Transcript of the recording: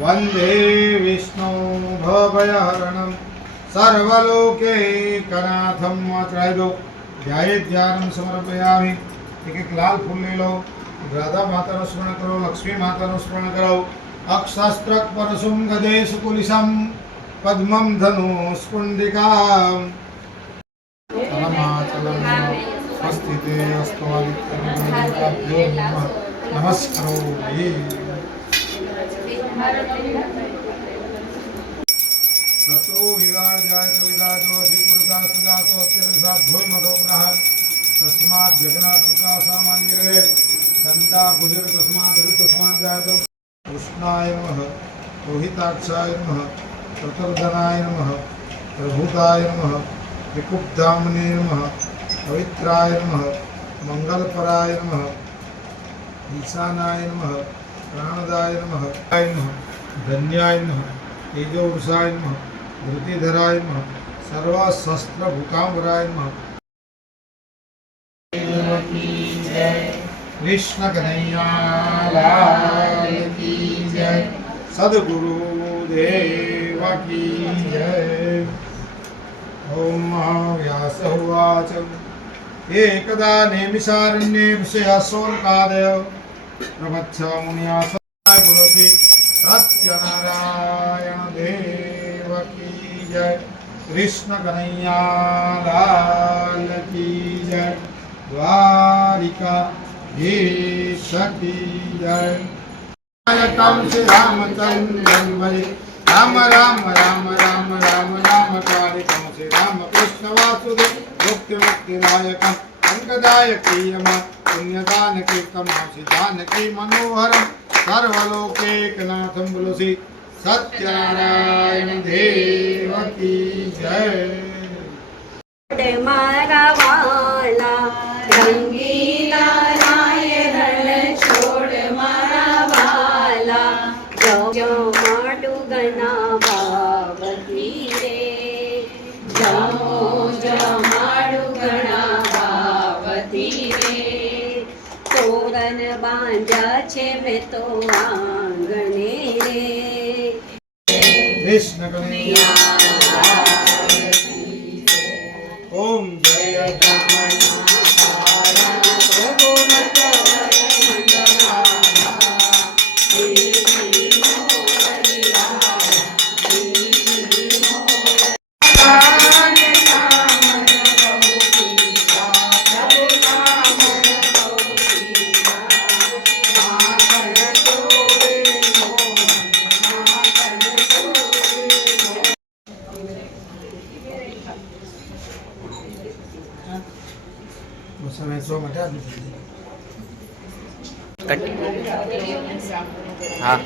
वंदे विष्णु भवभयहरणं सर्वलोकैकनाथं त्रैलो ध्यानं समर्पयामि। एक लाल फूल ले लो, राधा माता स्मरण करो, लक्ष्मी माता स्मरण करो। अक्षस्त्रक परशुम गदेश कुलिशम पद्मम धनु स्पुंडिकाम स्थिते अस्तवादित्यो नमस्करोमि। ततो विगार्याय विगाजो अधिपुरुषा सुजातो अत्यंसा भूमधोग्रह तस्मात् जगन्नाथका सामान्यरे चंदा गुजर तस्मात् ऋतु तस्मात् जातो कृष्णाय नमः, रोहिताक्षाय नमः, चतुर्धनाय नमः, प्रभुताय नमः, त्रिकुब्धामने नमः, पवित्राय नमः, मंगलपराय नमः, ईशानाय नमः, प्राणदाय नमः, धन्याय नमः, तेजोवृषाय नमः, धृतिधराय नमः, सर्वशस्त्रभूताम्बराय नमः। कृष्ण कन्हैया लाल की जय, सद्गुरु देव की जय। ओम व्यास उवाच एकदा नेमिषारण्ये विषयासोरकादय प्रवच्छ मुनियासनाय गुरुति सत्यनारायण देव की जय। कृष्ण कन्हैया लाल की जय। द्वारिका धीश की जय। तम श्री रामचंद्रन भजे राम राम राम राम राम राम कालिकम श्री राम कृष्ण वासुदेव मुक्ति मुक्ति नायकम अंगदायकी पुण्यदान कीर्तम श्री जानकी मनोहरम सर्वलोकैकनाथम बोलो श्री सत्यनारायण देव की जय। मारा वाला रंगीला नायरण छोड़ मारा वाला जो जो माडू गना बावती रे जमो जो माडू गना बावती रे तोरण बांधा छे में तो आंगणे रे। कृष्ण कन्हैया ओम जय हाँ